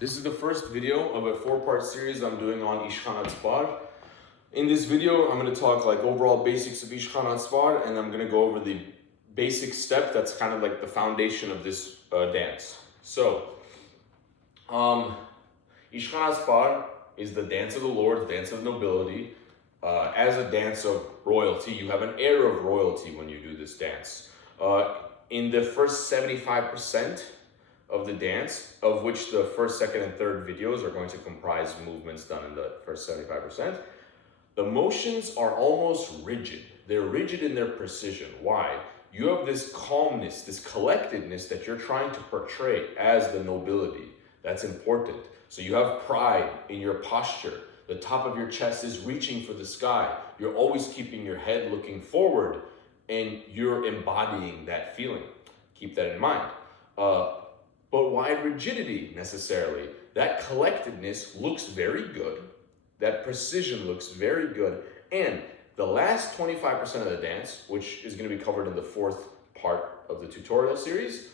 This is the first video of a 4-part series I'm doing on Ishkhanats. In this video, I'm going to talk like overall basics of Ishkhanats, and I'm going to go over the basic step that's kind of like the foundation of this dance. So, Ishkhanats is the dance of the Lord, the dance of nobility. As a dance of royalty, you have an air of royalty when you do this dance. In the first 75% of the dance, of which the first, second, and third videos are going to comprise movements done in the first 75%, the motions are almost rigid. They're rigid in their precision. Why? You have this calmness, this collectedness that you're trying to portray as the nobility. That's important. So you have pride in your posture. The top of your chest is reaching for the sky. You're always keeping your head looking forward, and you're embodying that feeling. Keep that in mind. But why rigidity necessarily? That collectedness looks very good. That precision looks very good. And the last 25% of the dance, which is going to be covered in the 4th part of the tutorial series,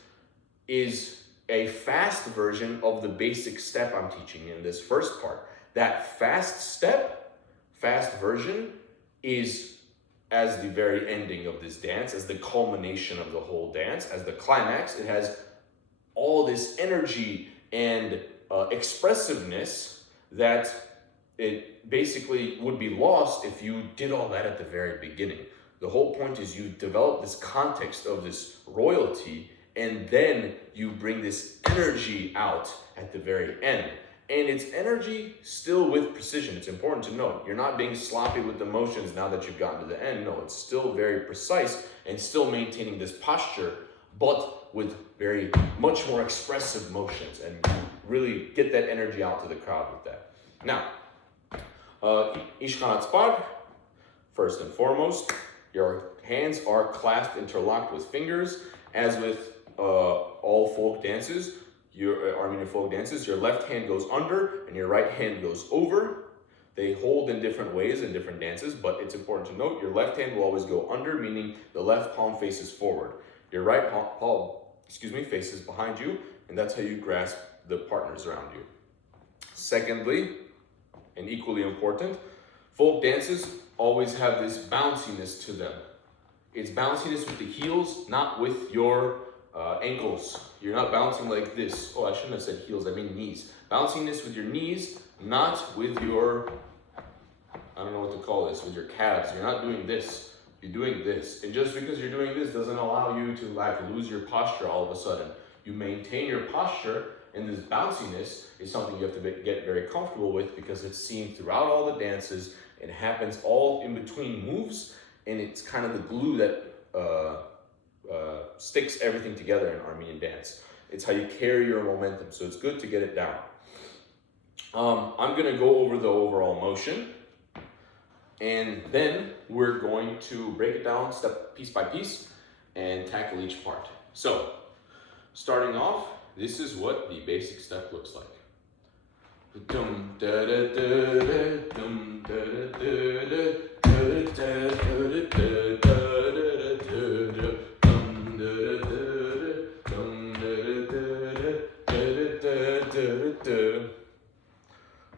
is a fast version of the basic step I'm teaching in this first part. That fast version is as the very ending of this dance, as the culmination of the whole dance, as the climax. It has all this energy and expressiveness that it basically would be lost if you did all that at the very beginning. The whole point is you develop this context of this royalty, and then you bring this energy out at the very end. And it's energy still with precision. It's important to note. You're not being sloppy with the motions now that you've gotten to the end. No, it's still very precise and still maintaining this posture, but with very much more expressive motions, and you really get that energy out to the crowd with that. Now, Ishkhanats, first and foremost, your hands are clasped, interlocked with fingers. As with all folk dances, your Armenian folk dances, your left hand goes under and your right hand goes over. They hold in different ways in different dances, but it's important to note your left hand will always go under, meaning the left palm faces forward. Your right palm, faces behind you, and that's how you grasp the partners around you. Secondly, and equally important, folk dances always have this bounciness to them. It's bounciness with the heels, not with your ankles. You're not bouncing like this. Oh, I shouldn't have said heels, I mean knees. Bounciness with your knees, not with your, I don't know what to call this, with your calves. You're not doing this. You're doing this. And just because you're doing this doesn't allow you to lose your posture all of a sudden. You maintain your posture, and this bounciness is something you have to get very comfortable with because it's seen throughout all the dances. It happens all in between moves, and it's kind of the glue that sticks everything together in Armenian dance. It's how you carry your momentum, so it's good to get it down. I'm going to go over the overall motion, and then we're going to break it down piece by piece and tackle each part. So, starting off, this is what the basic step looks like. Dum da da da da dum da da da da da da da.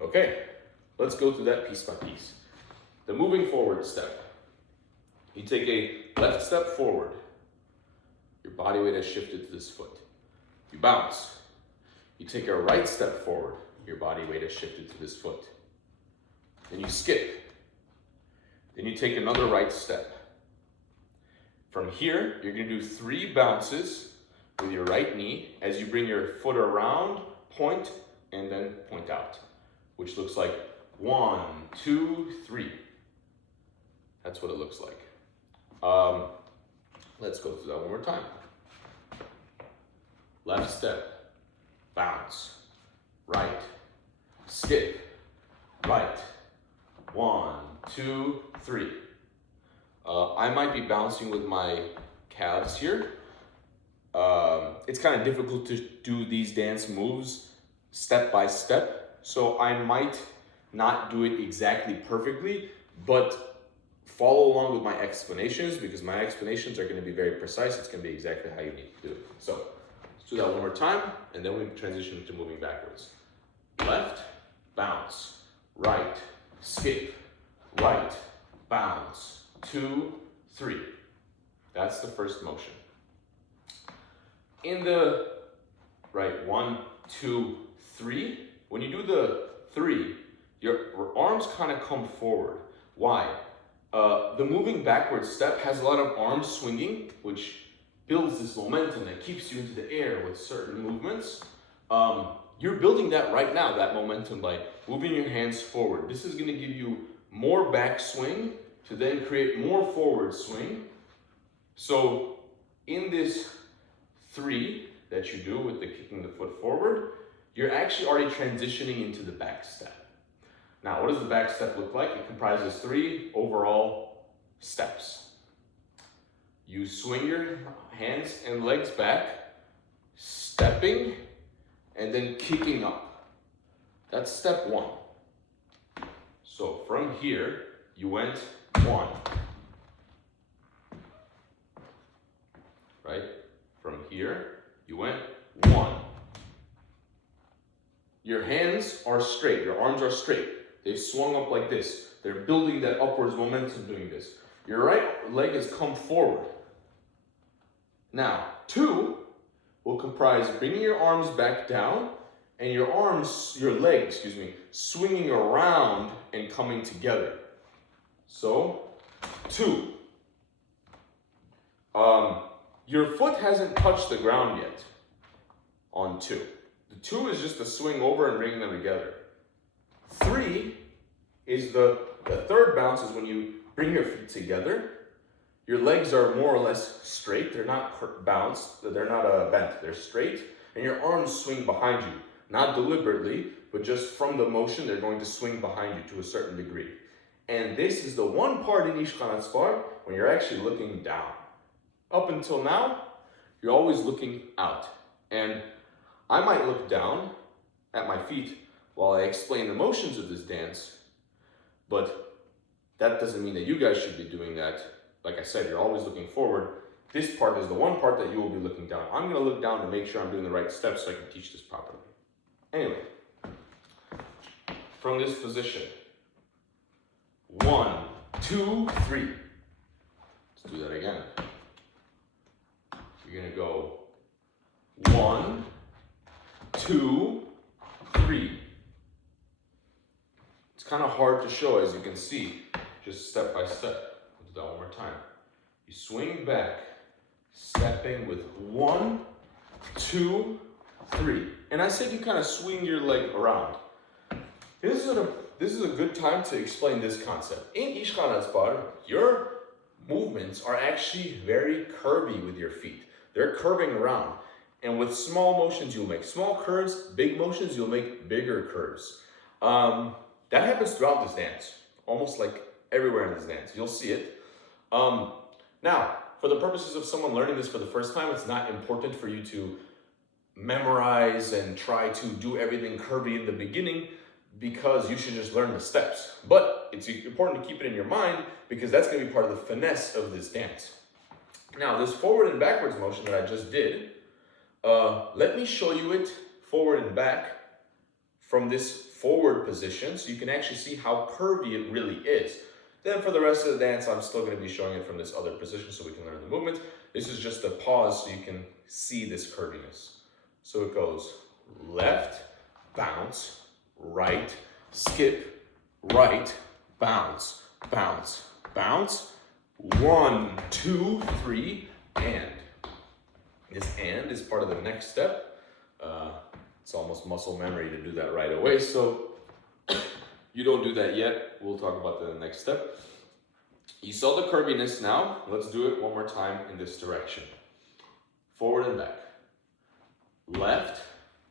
Okay, let's go through that piece by piece. The moving forward step. You take a left step forward. Your body weight has shifted to this foot. You bounce. You take a right step forward. Your body weight has shifted to this foot. Then you skip. Then you take another right step. From here, you're going to do 3 bounces with your right knee as you bring your foot around, point, and then point out, which looks like 1, 2, 3. That's what it looks like. Let's go through that one more time. Left step, bounce, right, skip, right, 1, 2, 3. I might be bouncing with my calves here. It's kind of difficult to do these dance moves step by step, so I might not do it exactly perfectly, but follow along with my explanations, because my explanations are going to be very precise. It's going to be exactly how you need to do it. So let's do that one more time, and then we transition to moving backwards. left, bounce, right, skip, right, bounce, 2, 3. That's the first motion. In the right 1, 2, 3, when you do the 3, your arms kind of come forward. Why? The moving backward step has a lot of arm swinging, which builds this momentum that keeps you into the air with certain movements. You're building that right now, that momentum, by moving your hands forward. This is going to give you more back swing to then create more forward swing. So in this 3 that you do with the kicking the foot forward, you're actually already transitioning into the back step. Now, what does the back step look like? It comprises 3 overall steps. You swing your hands and legs back, stepping, and then kicking up. That's step 1. So from here, you went 1. Right? From here, you went 1. Your hands are straight, your arms are straight. They've swung up like this. They're building that upwards momentum doing this. Your right leg has come forward. Now, 2 will comprise bringing your arms back down and your legs, swinging around and coming together. So, 2. Your foot hasn't touched the ground yet on 2. The 2 is just a swing over and bringing them together. 3 is the third bounce is when you bring your feet together. Your legs are more or less straight. They're not bounced. They're not bent. They're straight. And your arms swing behind you. Not deliberately, but just from the motion, they're going to swing behind you to a certain degree. And this is the one part in Ishkhanats when you're actually looking down. Up until now, you're always looking out. And I might look down at my feet while I explain the motions of this dance, but that doesn't mean that you guys should be doing that. Like I said, you're always looking forward. This part is the one part that you will be looking down. I'm going to look down to make sure I'm doing the right steps so I can teach this properly. Anyway, from this position, 1, 2, 3. Let's do that again. You're going to go 1, 2, 3. It's kind of hard to show, as you can see, just step by step. Let's do that one more time. You swing back, stepping with 1, 2, 3. And I said you kind of swing your leg around. This is a good time to explain this concept. In Ishkhanats, your movements are actually very curvy with your feet. They're curving around. And with small motions, you'll make small curves. Big motions, you'll make bigger curves. That happens throughout this dance, almost like everywhere in this dance. You'll see it. Now, for the purposes of someone learning this for the first time, it's not important for you to memorize and try to do everything curvy in the beginning, because you should just learn the steps. But it's important to keep it in your mind, because that's going to be part of the finesse of this dance. Now, this forward and backwards motion that I just did, let me show you it forward and back from this forward position so you can actually see how curvy it really is. Then for the rest of the dance, I'm still going to be showing it from this other position so we can learn the movement. This is just a pause so you can see this curviness. So it goes left, bounce, right, skip, right, bounce, bounce, bounce, 1, 2, 3, and. This and is part of the next step. It's almost muscle memory to do that right away, so you don't do that yet. We'll talk about the next step. You saw the curviness now. Let's do it one more time in this direction. Forward and back. Left,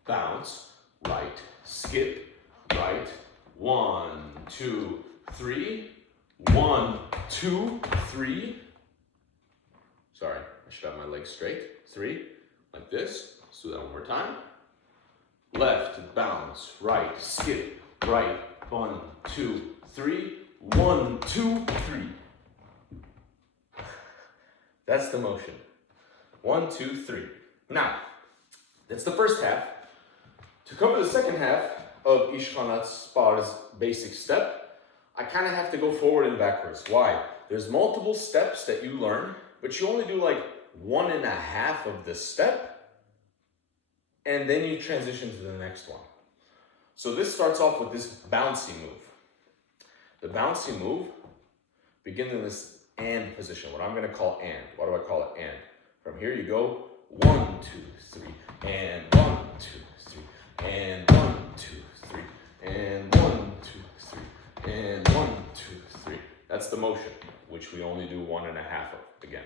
bounce, right, skip, right, 1, 2, 3, 1, 2, 3. Sorry, I should have my legs straight. 3, like this. Let's do that one more time. Left, bounce, right, skip, right, 1, 2, 3, 1, 2, 3. That's the motion. 1, 2, 3. Now, that's the first half. To cover the second half, of Ishkhanats bar's basic step, I kind of have to go forward and backwards. Why? There's multiple steps that you learn, but you only do like 1.5 of the step, and then you transition to the next one. So this starts off with this bouncy move. The bouncy move begins in this and position, what I'm going to call and. Why do I call it and? From here you go 1, 2, 3, and 1, 2, 3, and 1, 2, 3, and 1, 2, 3, and 1, 2, 3. That's the motion, which we only do 1.5 of. Again,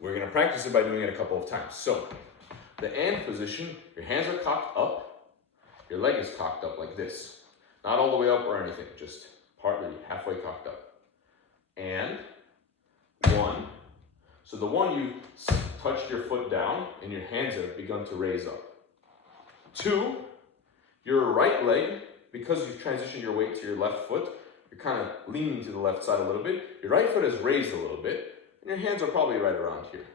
we're going to practice it by doing it a couple of times. So, the and position, your hands are cocked up, your leg is cocked up like this. Not all the way up or anything, just partly halfway cocked up. And 1. So the 1, you touched your foot down and your hands have begun to raise up. 2, your right leg, because you've transitioned your weight to your left foot, you're kind of leaning to the left side a little bit. Your right foot is raised a little bit, and your hands are probably right around here.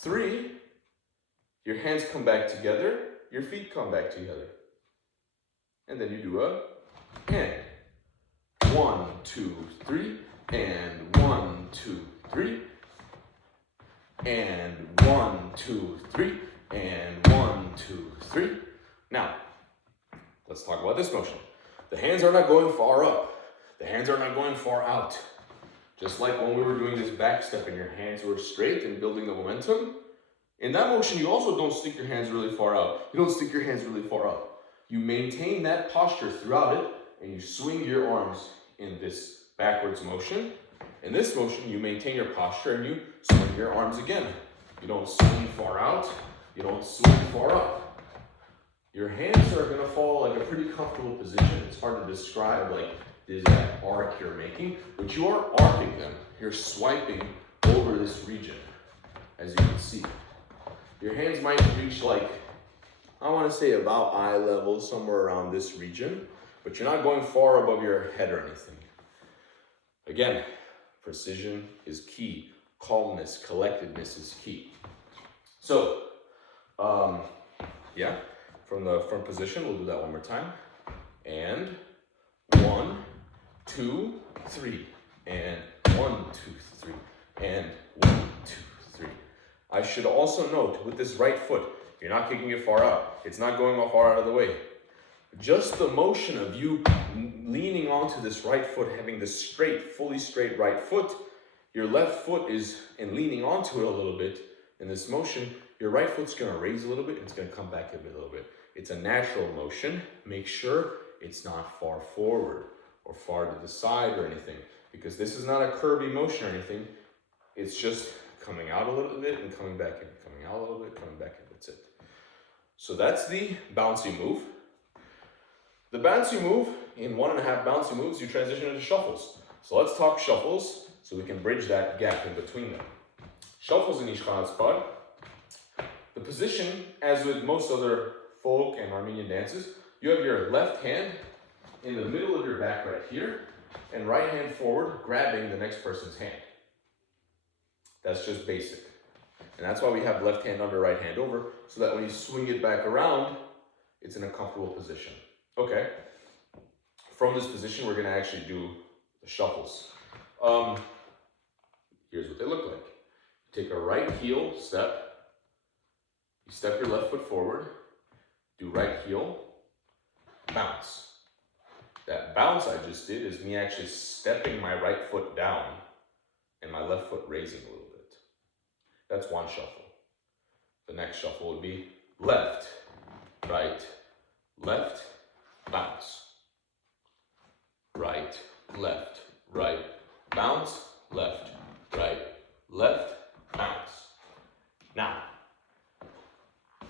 3, your hands come back together, your feet come back together. And then you do a and. 1, 2, 3, and 1, 2, 3, and 1, 2, 3, and 1, 2, 3. Now, let's talk about this motion. The hands are not going far up. The hands are not going far out. Just like when we were doing this back step and your hands were straight and building the momentum, in that motion you also don't stick your hands really far out. You don't stick your hands really far up. You maintain that posture throughout it and you swing your arms in this backwards motion. In this motion, you maintain your posture and you swing your arms again. You don't swing far out, you don't swing far up. Your hands are gonna fall like a pretty comfortable position. It's hard to describe like this arc you're making, but you are arcing them. You're swiping over this region, as you can see. Your hands might reach like, I wanna say about eye level, somewhere around this region, but you're not going far above your head or anything. Again, precision is key. Calmness, collectedness is key. So, yeah, from the front position, we'll do that one more time. And 1, 2, 3, and 1, 2, 3, and 1, 2, 3. I should also note, with this right foot, you're not kicking it far out. It's not going far out of the way. Just the motion of you leaning onto this right foot, having this straight, fully straight right foot, your left foot is, and leaning onto it a little bit in this motion, your right foot's gonna raise a little bit, and it's gonna come back a little bit. It's a natural motion. Make sure it's not far forward or far to the side or anything, because this is not a curvy motion or anything. It's just coming out a little bit and coming back in, coming out a little bit, coming back in, that's it. So that's the bouncy move. The bouncy move, in 1.5 bouncy moves, you transition into shuffles. So let's talk shuffles so we can bridge that gap in between them. Shuffles in Ishkhanats bar. The position, as with most other folk and Armenian dances, you have your left hand in the middle of your back right here, and right hand forward, grabbing the next person's hand. That's just basic. And that's why we have left hand under, right hand over, so that when you swing it back around, it's in a comfortable position. Okay, from this position, we're gonna actually do the shuffles. Here's what they look like. You take a right heel step, you step your left foot forward, do right heel, bounce. That bounce I just did is me actually stepping my right foot down and my left foot raising a little bit. That's one shuffle. The next shuffle would be left, right, left, bounce. Right, left, right, bounce, left, right, left, bounce. Now,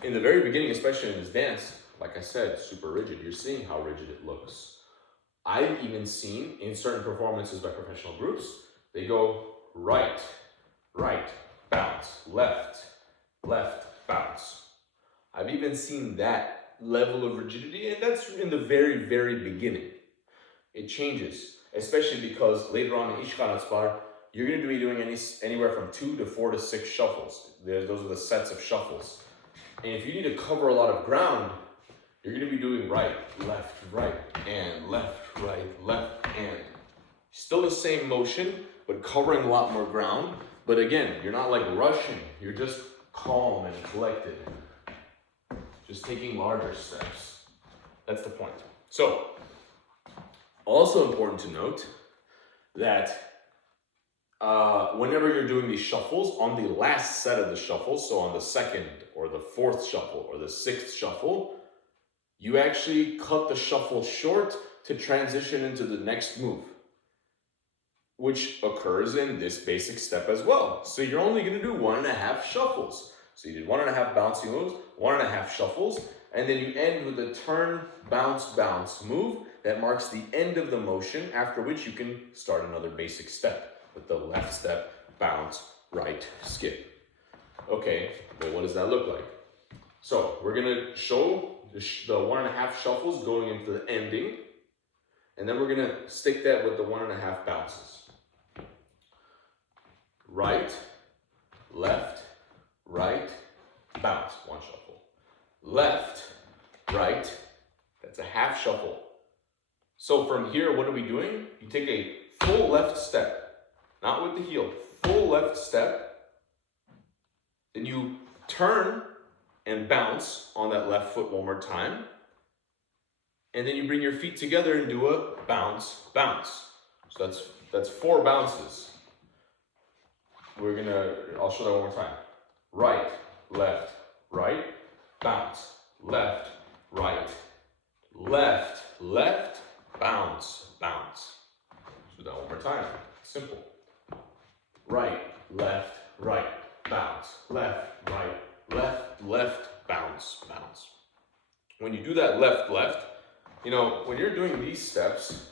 in the very beginning, especially in this dance, like I said, super rigid. You're seeing how rigid it looks. I've even seen in certain performances by professional groups, they go right, right, bounce, left, left, bounce. I've even seen that level of rigidity, and that's in the very, very beginning. It changes, especially because later on in Ishkhanats bar, you're going to be doing anywhere from 2 to 4 to 6 shuffles. Those are the sets of shuffles. And if you need to cover a lot of ground, you're going to be doing right, and left, and. Still the same motion, but covering a lot more ground. But again, you're not like rushing. You're just calm and collected. Just taking larger steps. That's the point. So, also important to note that whenever you're doing these shuffles, on the last set of the shuffles, so on the second or the fourth shuffle or the sixth shuffle, you actually cut the shuffle short to transition into the next move, which occurs in this basic step as well. So you're only going to do 1.5 shuffles. So you did 1.5 bouncy moves, 1.5 shuffles, and then you end with a turn, bounce, bounce move that marks the end of the motion, after which you can start another basic step with the left step, bounce, right, skip. Okay, well, what does that look like? So we're going to show the 1.5 shuffles going into the ending, and then we're going to stick that with the 1.5 bounces. Right, left, bounce, 1 shuffle. Left, right, that's a half shuffle. So from here, what are we doing? You take a full left step, not with the heel, full left step. Then you turn and bounce on that left foot one more time. And then you bring your feet together and do a bounce, bounce. So that's 4 bounces. I'll show that one more time. Right, left, bounce. Left, bounce, bounce. Let's do that one more time. Simple. Right, left, bounce. Left, bounce, bounce. When you do that left, when you're doing these steps,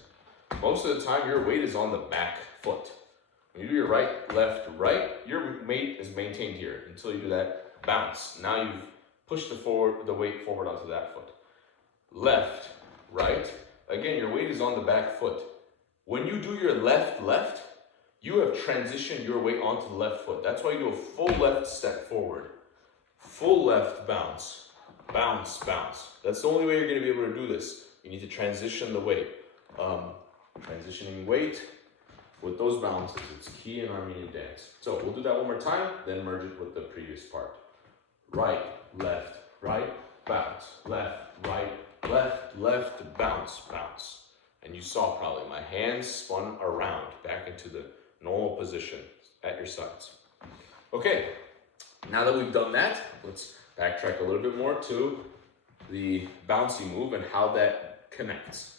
most of the time your weight is on the back foot. When you do your right, left, your weight is maintained here until you do that bounce. Now you've pushed the weight forward onto that foot. Left, right. Again, your weight is on the back foot. When you do your left, you have transitioned your weight onto the left foot. That's why you do a full left step forward. Full left bounce, bounce, bounce. That's the only way you're going to be able to do this. You need to transition the weight. Transitioning weight with those bounces, it's key in Armenian dance. So we'll do that one more time, then merge it with the previous part. Right, bounce. Left, bounce, bounce. And you saw probably my hands spun around back into the normal position at your sides. Okay, now that we've done that, let's backtrack a little bit more to the bouncy move and how that connects.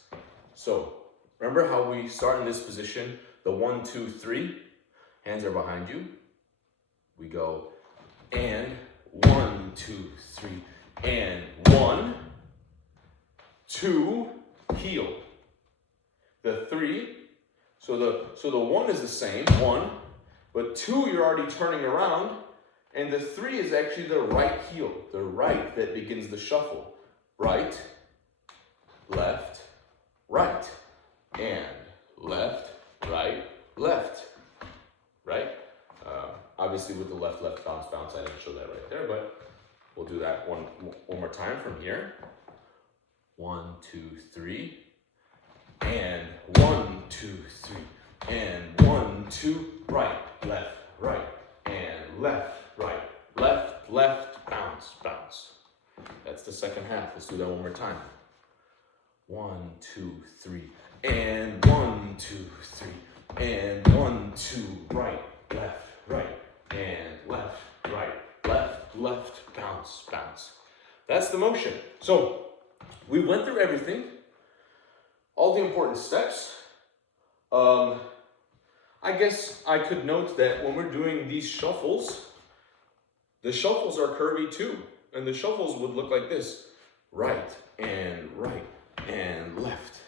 So remember how we start in this position, the 1, 2, 3, hands are behind you. We go and 1, 2, 3, and 1, 2, heel. The 3, so the 1 is the same, 1, but 2 you're already turning around, and the 3 is actually the right heel, the right that begins the shuffle. Right, left, and left, right. Obviously with the left, bounce, bounce, I didn't show that right there, but we'll do that one more time from here. 1, 2, 3, and 1, 2, 3, and 1, 2, right, and left, bounce, bounce. That's the second half. Let's do that one more time. 1, 2, 3, and 1, 2, 3, and 1, 2, right, and left, bounce, bounce. That's the motion. So we went through everything, all the important steps. I guess I could note that when we're doing these shuffles, the shuffles are curvy too. And the shuffles would look like this. Right, and left,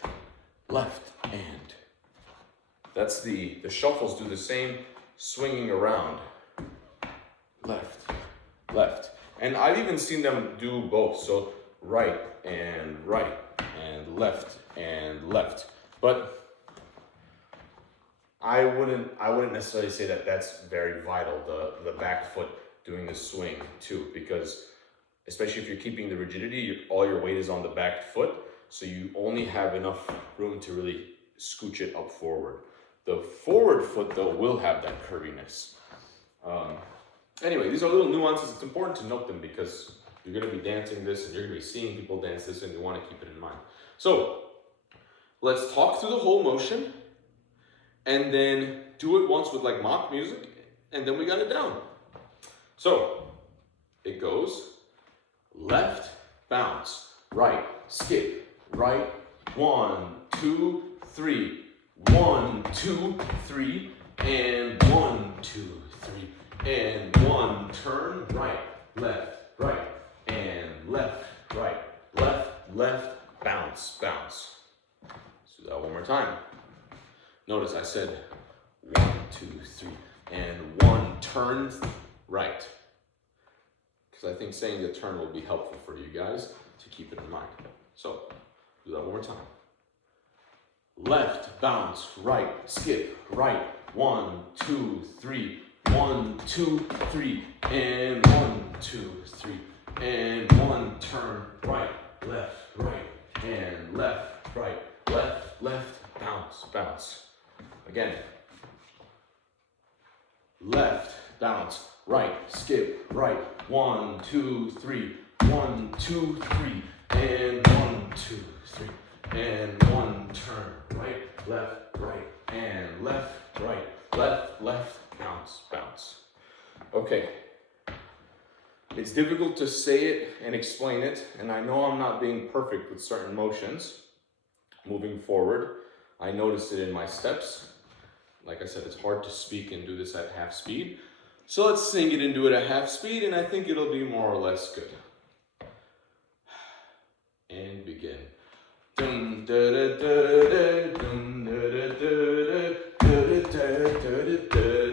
and. That's the shuffles do the same swinging around. Left. And I've even seen them do both. So right, and left. But I wouldn't necessarily say that that's very vital, the back foot doing the swing too, because especially if you're keeping the rigidity, all your weight is on the back foot, so you only have enough room to really scooch it up forward. The forward foot, though, will have that curviness. Anyway, these are little nuances. It's important to note them because you're going to be dancing this and you're going to be seeing people dance this, and you want to keep it in mind. So let's talk through the whole motion and then do it once with like mock music, and then we got it down. So it goes left, bounce, right, skip, right, 1, 2, 3, 1, 2, 3, and 1, 2, 3, and 1, turn, right, and left, right, left, bounce, bounce. Let's do that one more time. Notice I said 1, 2, 3, and 1, turn, right. Because I think saying the turn will be helpful for you guys to keep it in mind. So, do that one more time. Left, bounce, right, skip, right, 1, 2, 3, 1, 2, 3, and 1, 2, 3, and 1, turn, right, and left, bounce, bounce. Again. Left, bounce, right, skip, right, 1, 2, 3, 1, 2, 3, and 1, 2, 3, and 1, turn, right, and left, bounce, bounce. Okay. It's difficult to say it and explain it, and I know I'm not being perfect with certain motions. Moving forward, I noticed it in my steps. Like I said, it's hard to speak and do this at half speed. So let's sing it and do it at half speed, and I think it'll be more or less good. And begin. Dum da da da da dum da da da da da da da da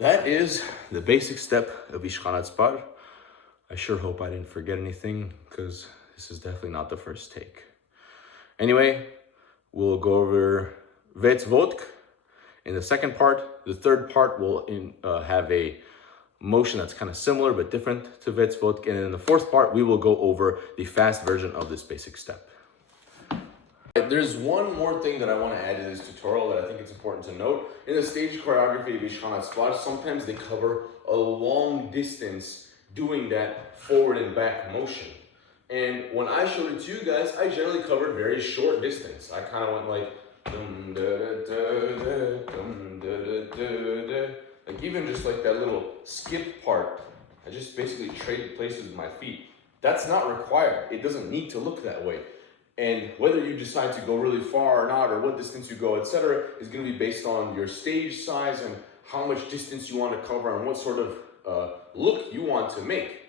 That is the basic step of Ishkhanats bar. I sure hope I didn't forget anything, because this is definitely not the first take. Anyway, we'll go over Vetsvodk in the second part. The third part will have a motion that's kind of similar but different to Vetsvodk. And in the fourth part, we will go over the fast version of this basic step. There's one more thing that I want to add to this tutorial that I think it's important to note. In the stage choreography of Ishkhanats bar, sometimes they cover a long distance doing that forward and back motion. And when I showed it to you guys, I generally covered very short distance. I kind of went like dum da da da dum da da da. Like even just like that little skip part, I just basically traded places with my feet. That's not required. It doesn't need to look that way. And whether you decide to go really far or not, or what distance you go, etc., is going to be based on your stage size and how much distance you want to cover and what sort of look you want to make.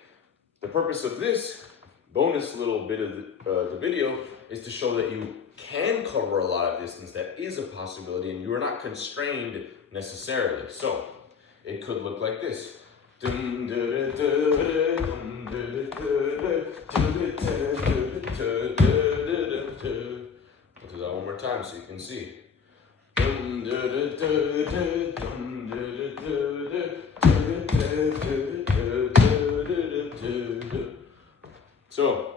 The purpose of this bonus little bit of the video is to show that you can cover a lot of distance. That is a possibility, and you are not constrained necessarily. So it could look like this. I'll do that one more time so you can see. So,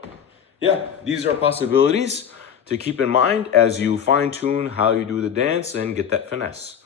yeah, these are possibilities to keep in mind as you fine-tune how you do the dance and get that finesse.